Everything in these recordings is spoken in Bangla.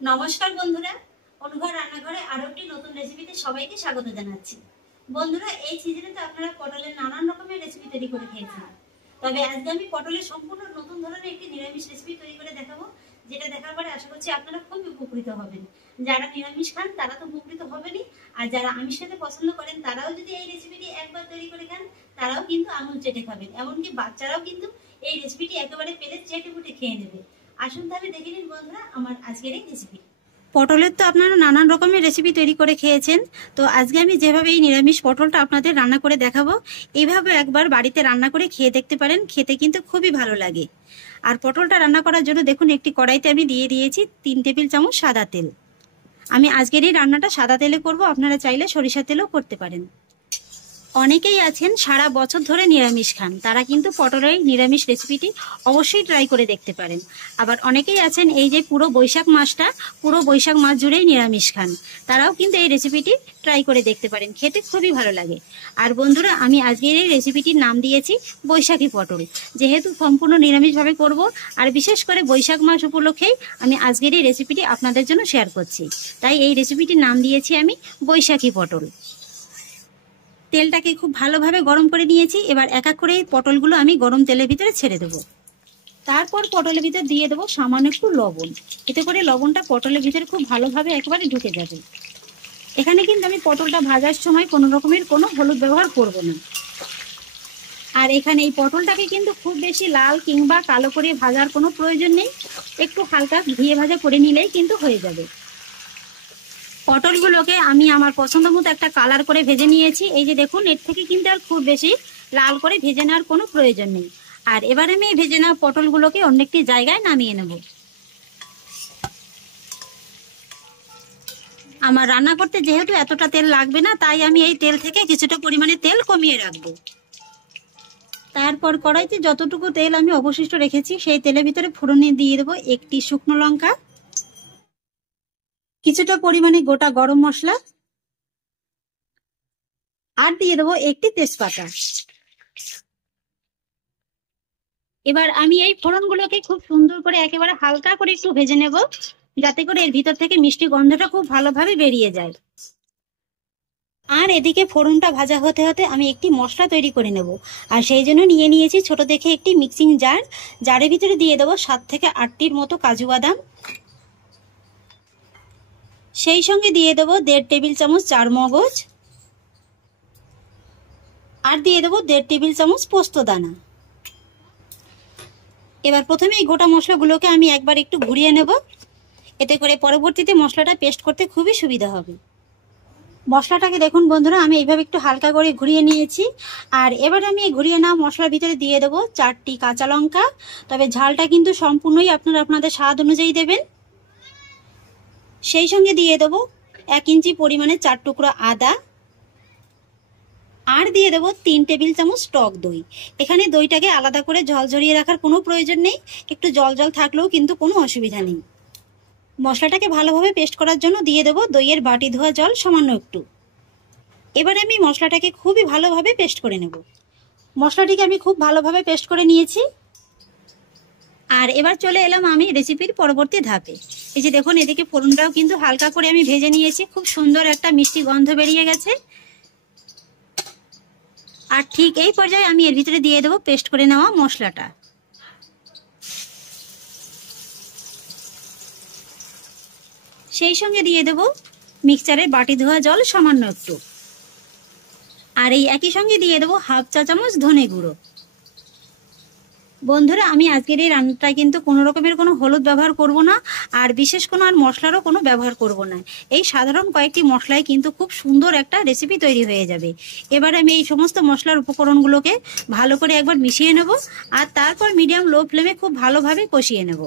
নমস্কার বন্ধুরা, অনুঘর রান্নাঘরে আরো একটি নতুন রেসিপিতে সবাইকে স্বাগত জানাচ্ছি। বন্ধুরা, এই সিজনে তো আপনারা পটলের নানান রকমের রেসিপি তৈরি করে খেয়েছেন। তবে আজকে আমি পটলের সম্পূর্ণ নতুন ধরনের একটি নিরামিষ রেসিপি তৈরি করে দেখাবো, যেটা দেখার পরে আশা করছি আপনারা খুবই উপকৃত হবেন। যারা নিরামিষ খান তারা তো উপকৃত হবেনই, আর যারা আমিষ খেতে পছন্দ করেন তারাও যদি এই রেসিপিটি একবার তৈরি করে খান তারাও কিন্তু আঙুল চেটে খাবেন। এমনকি বাচ্চারাও কিন্তু এই রেসিপিটি একেবারে পেলে চেটে পুটে খেয়ে নেবে। আসুন তাহলে দেখে নিন বন্ধুরা আমার আজকের এই রেসিপি। পটলের তো আপনারা নানান রকমের রেসিপি তৈরি করে খেয়েছেন, তো আজকে আমি যেভাবে এই নিরামিষ পটলটা আপনাদের রান্না করে দেখাবো, এইভাবে একবার বাড়িতে রান্না করে খেয়ে দেখতে পারেন, খেতে কিন্তু খুবই ভালো লাগে। আর পটলটা রান্না করার জন্য দেখুন একটি কড়াইতে আমি দিয়ে দিয়েছি 3 টেবিল চামচ সাদা তেল। আমি আজকের এই রান্নাটা সাদা তেলে করব, আপনারা চাইলে সরিষার তেলেও করতে পারেন। অনেকেই আছেন সারা বছর ধরে নিরামিষ খান, তারা কিন্তু পটলের নিরামিষ রেসিপিটি অবশ্যই ট্রাই করে দেখতে পারেন। আবার অনেকেই আছেন এই যে পুরো বৈশাখ মাস জুড়েই নিরামিষ খান, তারাও কিন্তু এই রেসিপিটি ট্রাই করে দেখতে পারেন, খেতে খুবই ভালো লাগে। আর বন্ধুরা, আমি আজকের এই রেসিপিটির নাম দিয়েছি বৈশাখী পটল, যেহেতু সম্পূর্ণ নিরামিষভাবে করব, আর বিশেষ করে বৈশাখ মাস উপলক্ষেই আমি আজকের এই রেসিপিটি আপনাদের জন্য শেয়ার করছি, তাই এই রেসিপিটির নাম দিয়েছি আমি বৈশাখী পটল। তেলটাকে খুব ভালোভাবে গরম করে নিয়েছি। এবার এক এক করে এই পটলগুলো আমি গরম তেলের ভিতরে ছেড়ে দেবো। তারপর পটলের ভিতরে দিয়ে দেবো সামান্য একটু লবণ, এতে করে লবণটা পটলের ভিতরে খুব ভালোভাবে একেবারে ঢুকে যাবে। এখানে কিন্তু আমি পটলটা ভাজার সময় কোনো রকমের কোনো হলুদ ব্যবহার করব না। আর এখানে এই পটলটাকে কিন্তু খুব বেশি লাল কিংবা কালো করে ভাজার কোনো প্রয়োজন নেই, একটু হালকা ঘিয়ে ভাজা করে নিলেই কিন্তু হয়ে যাবে। পটলগুলোকে আমি আমার পছন্দ মতো একটা কালার করে ভেজে নিয়েছি। এই যে দেখুন, এর থেকে কিন্তু আর খুব বেশি লাল করে ভেজে নেওয়ার কোনো প্রয়োজন নেই। আর এবার আমি এই ভেজে নেওয়া পটলগুলোকে অন্য একটি জায়গায় নামিয়ে নেব। আমার রান্না করতে যেহেতু এতটা তেল লাগবে না, তাই আমি এই তেল থেকে কিছুটা পরিমাণে তেল কমিয়ে রাখবো। তারপর কড়াইতে যতটুকু তেল আমি অবশিষ্ট রেখেছি, সেই তেলের ভিতরে ফোড়নে দিয়ে দেবো একটি শুকনো লঙ্কা, কিছুটা পরিমাণে গোটা গরম মশলা, আর দিয়ে দেবো একটি তেজপাতা। এবার আমি এই ফোড়নগুলোকে খুব সুন্দর করে একেবারে হালকা করে একটু ভেজে নেব, যাতে করে এর ভিতর থেকে মিষ্টি গন্ধটা খুব ভালোভাবে বেরিয়ে যায়। আর এদিকে ফোড়নটা ভাজা হতে হতে আমি একটি মশলা তৈরি করে নেব, আর সেই জন্য নিয়ে নিয়েছি ছোট দেখে একটি মিক্সিং জার। জারের ভিতরে দিয়ে দেবো 7 থেকে 8টির মতো কাজু বাদাম, সেই সঙ্গে দিয়ে দেবো 1.5 টেবিল চামচ চারমগজ, আর দিয়ে দেবো 1.5 টেবিল চামচ পোস্ত দানা। এবার প্রথমে এই গোটা মশলাগুলোকে আমি একবার একটু ঘুরিয়ে নেব, এতে করে পরবর্তীতে মশলাটা পেস্ট করতে খুবই সুবিধা হবে। মশলাটাকে দেখুন বন্ধুরা, আমি এইভাবে একটু হালকা করে ঘুরিয়ে নিয়েছি। আর এবার আমি এই ঘুরিয়ে নেওয়া মশলার ভিতরে দিয়ে দেবো 4টি কাঁচা লঙ্কা, তবে ঝালটা কিন্তু সম্পূর্ণই আপনারা আপনাদের স্বাদ অনুযায়ী দেবেন। সেই সঙ্গে দিয়ে দেবো 1 ইঞ্চি পরিমাণে 4 টুকরো আদা, আর দিয়ে দেবো 3 টেবিল চামচ টক দই। এখানে দইটাকে আলাদা করে জল ঝরিয়ে রাখার কোনো প্রয়োজন নেই, একটু জল জল থাকলেও কিন্তু কোনো অসুবিধা নেই। মশলাটাকে ভালোভাবে পেস্ট করার জন্য দিয়ে দেবো দইয়ের বাটি ধোয়া জল সামান্য একটু। এবার আমি মশলাটাকে খুবই ভালোভাবে পেস্ট করে নেব। মশলাটিকে আমি খুব ভালোভাবে পেস্ট করে নিয়েছি। আর এবার চলে এলাম আমি রেসিপির পরবর্তী ধাপে। এই যে দেখুন, এদিকে ফোড়নটাও কিন্তু হালকা করে আমি ভেজে নিয়েছি, খুব সুন্দর একটা মিষ্টি গন্ধ বেরিয়ে গেছে। আর ঠিক এই পর্যায়ে আমি এর ভিতরে দিয়ে দেবো পেস্ট করে নেওয়া মশলাটা। সেই সঙ্গে দিয়ে দেব মিক্সচারের বাটি ধোয়া জল সামান্য একটু, আর এই একই সঙ্গে দিয়ে দেবো 1/2 চা চামচ ধনে গুঁড়ো। বন্ধুরা, আমি আজকের এই রান্নাটায় কিন্তু কোনো রকমের কোনো হলুদ ব্যবহার করব না, আর বিশেষ কোনো আর মশলারও কোনো ব্যবহার করব না। এই সাধারণ কয়েকটি মশলায় কিন্তু খুব সুন্দর একটা রেসিপি তৈরি হয়ে যাবে। এবার আমি এই সমস্ত মশলার উপকরণগুলোকে ভালো করে একবার মিশিয়ে নেব, আর তারপর মিডিয়াম লো ফ্লেমে খুব ভালোভাবে কষিয়ে নেব।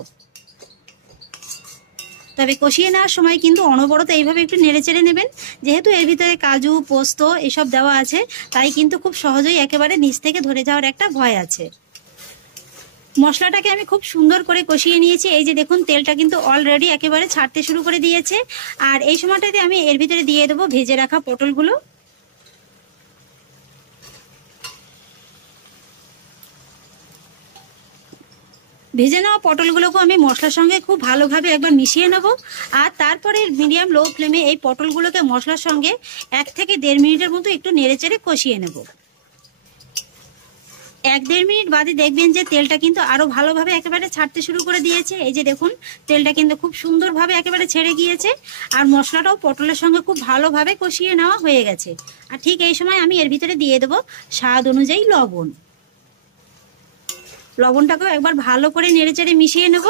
তবে কষিয়ে নেওয়ার সময় কিন্তু অনবরত এইভাবে একটু নেড়েচেড়ে নেবেন, যেহেতু এর ভিতরে কাজু পোস্ত এসব দেওয়া আছে, তাই কিন্তু খুব সহজেই একেবারে নিচ থেকে ধরে যাওয়ার একটা ভয় আছে। মশলাটাকে আমি খুব সুন্দর করে কষিয়ে নিয়েছি। এই যে দেখুন, তেলটা কিন্তু অলরেডি একেবারে ছাড়তে শুরু করে দিয়েছে। আর এই সময়টাতে আমি এর ভিতরে দিয়ে দেবো ভেজে রাখা পটলগুলো। ভেজে নেওয়া পটলগুলোকে আমি মশলার সঙ্গে খুব ভালোভাবে একবার মিশিয়ে নেব। আর তারপরে মিডিয়াম লো ফ্লেমে এই পটলগুলোকে মশলার সঙ্গে 1 থেকে 1.5 মিনিটের মতো একটু নেড়েচেড়ে কষিয়ে নেব। 1-1.5 মিনিট বাদে দেখবেন যে তেলটা কিন্তু আরো ভালোভাবে একেবারে ছাড়তে শুরু করে দিয়েছে। এই যে দেখুন, তেলটা কিন্তু খুব সুন্দরভাবে একেবারে ছেড়ে গিয়েছে আর মশলাটাও পটলের সঙ্গে খুব ভালোভাবে কষিয়ে নেওয়া হয়ে গেছে। আর ঠিক এই সময় আমি এর ভিতরে দিয়ে দেব স্বাদ অনুযায়ী লবণ। লবণটাকেও একবার ভালো করে নেড়েচেড়ে মিশিয়ে নেব।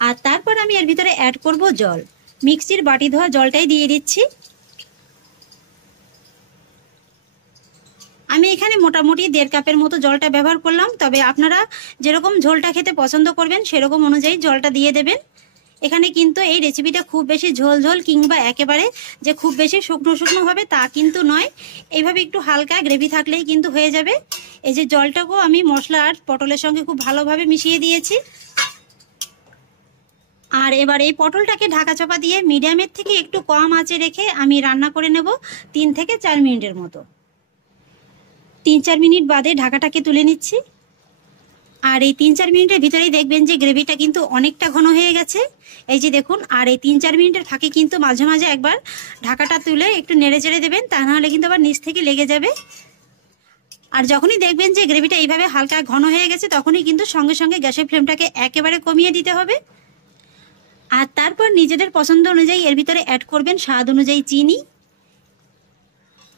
আর তারপর আমি এর ভিতরে অ্যাড করব জল। মিক্সির বাটি ধোয়া জলটাই দিয়ে দিচ্ছি। আমি এখানে মোটামুটি 1.5 কাপের মতো জলটা ব্যবহার করলাম, তবে আপনারা যেরকম ঝোলটা খেতে পছন্দ করবেন সেরকম অনুযায়ী জলটা দিয়ে দেবেন। এখানে কিন্তু এই রেসিপিটা খুব বেশি ঝোল ঝোল কিংবা একেবারে যে খুব বেশি শুকনো শুকনো হবে তা কিন্তু নয়। এইভাবে একটু হালকা গ্রেভি থাকলেই কিন্তু হয়ে যাবে। এই যে জলটাকেও আমি মশলা আর পটলের সঙ্গে খুব ভালোভাবে মিশিয়ে দিয়েছি। আর এবার এই পটলটাকে ঢাকা চাপা দিয়ে মিডিয়ামের থেকে একটু কম আঁচে রেখে আমি রান্না করে নেব 3 থেকে 4 মিনিটের মতো। 3-4 মিনিট বাদে ঢাকাটাকে তুলে নিচ্ছি। আর এই 3-4 মিনিটের ভিতরেই দেখবেন যে গ্রেভিটা কিন্তু অনেকটা ঘন হয়ে গেছে। এই যে দেখুন, আর এই 3-4 মিনিটের ফাঁকে কিন্তু মাঝে মাঝে একবার ঢাকাটা তুলে একটু নেড়ে চেড়ে দেবেন, তা নাহলে কিন্তু আবার নিচ থেকে লেগে যাবে। আর যখনই দেখবেন যে গ্রেভিটা এইভাবে হালকা ঘন হয়ে গেছে তখনই কিন্তু সঙ্গে সঙ্গে গ্যাসের ফ্লেমটাকে একেবারে কমিয়ে দিতে হবে। আর তারপর নিজেদের পছন্দ অনুযায়ী এর ভিতরে অ্যাড করবেন স্বাদ অনুযায়ী চিনি।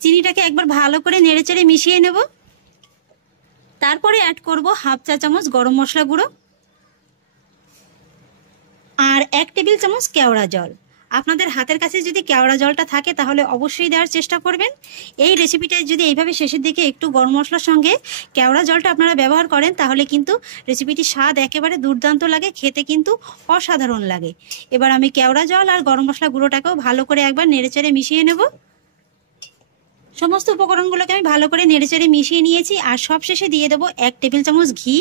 চিনিটাকে একবার ভালো করে নেড়েচেড়ে মিশিয়ে নেব। তারপরে অ্যাড করব 1/2 চা চামচ গরম মশলা গুঁড়ো আর 1 টেবিল চামচ কেওড়া জল। আপনাদের হাতের কাছে যদি কেওড়া জলটা থাকে তাহলে অবশ্যই দেওয়ার চেষ্টা করবেন। এই রেসিপিটায় যদি এইভাবে শেষের দিকে একটু গরম মশলার সঙ্গে কেওড়া জলটা আপনারা ব্যবহার করেন তাহলে কিন্তু রেসিপিটির স্বাদ একেবারে দুর্দান্ত লাগে, খেতে কিন্তু অসাধারণ লাগে। এবার আমি কেওড়া জল আর গরম মশলা গুঁড়োটাকেও ভালো করে একবার নেড়েচেড়ে মিশিয়ে নেব। সমস্ত উপকরণগুলোকে আমি ভালো করে নেড়েচেড়ে মিশিয়ে নিয়েছি। আর সব শেষে দিয়ে দেবো 1 টেবিল চামচ ঘি।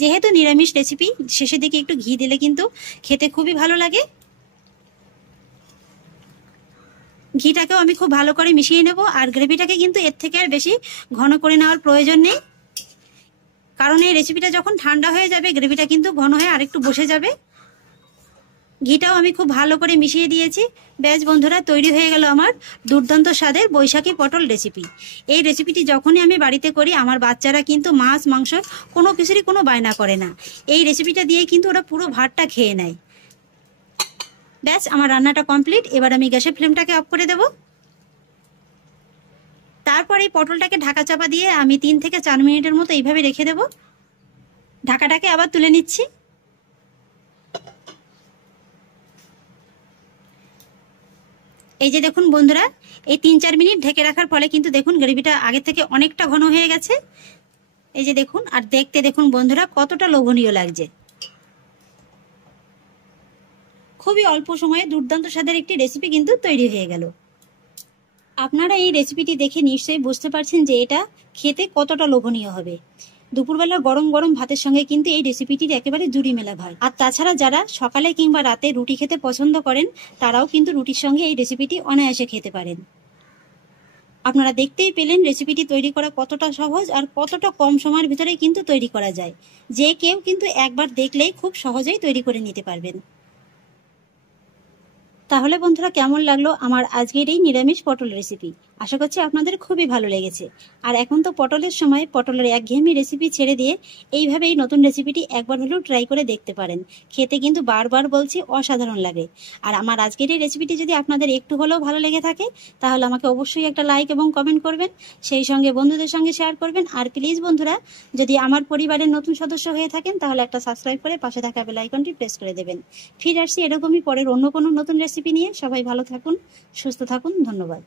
যেহেতু নিরামিষ রেসিপি, শেষের দিকে একটু ঘি দিলে কিন্তু খেতে খুবই ভালো লাগে। ঘিটাকেও আমি খুব ভালো করে মিশিয়ে নেব। আর গ্রেভিটাকে কিন্তু এর থেকে আর বেশি ঘন করে নেওয়ার প্রয়োজন নেই, কারণ এই রেসিপিটা যখন ঠান্ডা হয়ে যাবে গ্রেভিটা কিন্তু ঘন হয়ে আরেকটু বসে যাবে। ঘিটাও আমি খুব ভালো করে মিশিয়ে দিয়েছি। ব্যাস বন্ধুরা, তৈরি হয়ে গেল আমার দুর্দান্ত স্বাদের বৈশাখী পটল রেসিপি। এই রেসিপিটি যখনই আমি বাড়িতে করি আমার বাচ্চারা কিন্তু মাছ মাংস কোনো কিছুরই কোনো বায়না করে না। এই রেসিপিটা দিয়ে কিন্তু ওরা পুরো ভাতটা খেয়ে নেয়। ব্যাস, আমার রান্নাটা কমপ্লিট। এবার আমি গ্যাসের ফ্লেমটাকে অফ করে দেব। তারপর এই পটলটাকে ঢাকা চাপা দিয়ে আমি 3 থেকে 4 মিনিটের মতো এইভাবে রেখে দেব। ঢাকাটাকে আবার তুলে নিচ্ছি। এই যে দেখুন বন্ধুরা, এই 3-4 মিনিট ঢেকে রাখার ফলে কিন্তু দেখুন গ্রেভিটা আগে থেকে অনেকটা ঘন হয়ে গেছে। এই যে দেখুন, আর দেখতে দেখুন বন্ধুরা কতটা লোভনীয় লাগছে। খুবই অল্প সময়ে দুর্দান্ত স্বাদের একটি রেসিপি কিন্তু তৈরি হয়ে গেল। আপনারা এই রেসিপিটি দেখে নিশ্চয়ই বুঝতে পারছেন যে এটা খেতে কতটা লোভনীয় হবে। দুপুরবেলা গরম গরম ভাতের সঙ্গে কিন্তু এই রেসিপিটির একেবারে জুড়ি মেলা ভাই। আর তাছাড়া যারা সকালে কিংবা রাতে রুটি খেতে পছন্দ করেন তারাও কিন্তু রুটির সঙ্গে এই রেসিপিটি অনায়াসে খেতে পারেন। আপনারা দেখতেই পেলেন রেসিপিটি তৈরি করা কতটা সহজ আর কতটা কম সময়ের ভিতরে কিন্তু তৈরি করা যায়। যে কেউ কিন্তু একবার দেখলেই খুব সহজেই তৈরি করে নিতে পারবেন। তাহলে বন্ধুরা, কেমন লাগলো আমার আজকের এই নিরামিষ পটল রেসিপি? আশা করছি আপনাদের খুবই ভালো লেগেছে। আর এখন তো পটলের সময় পটলের একঘেয়েমি রেসিপি ছেড়ে দিয়ে এইভাবে এই নতুন রেসিপিটি একবার হলেও ট্রাই করে দেখতে পারেন। খেতে কিন্তু বারবার বলছি অসাধারণ লাগে। আর আমার আজকের এই রেসিপিটি যদি আপনাদের একটু হলেও ভালো লেগে থাকে তাহলে আমাকে অবশ্যই একটা লাইক এবং কমেন্ট করবেন, সেই সঙ্গে বন্ধুদের সঙ্গে শেয়ার করবেন। আর প্লিজ বন্ধুরা, যদি আমার পরিবারের নতুন সদস্য হয়ে থাকেন তাহলে একটা সাবস্ক্রাইব করে পাশে থাকা বেল আইকনটি প্রেস করে দেবেন। ফিরে আসছি এরকমই পরের অন্য কোনো নতুন রেসিপি নিয়ে। সবাই ভালো থাকুন, সুস্থ থাকুন, ধন্যবাদ।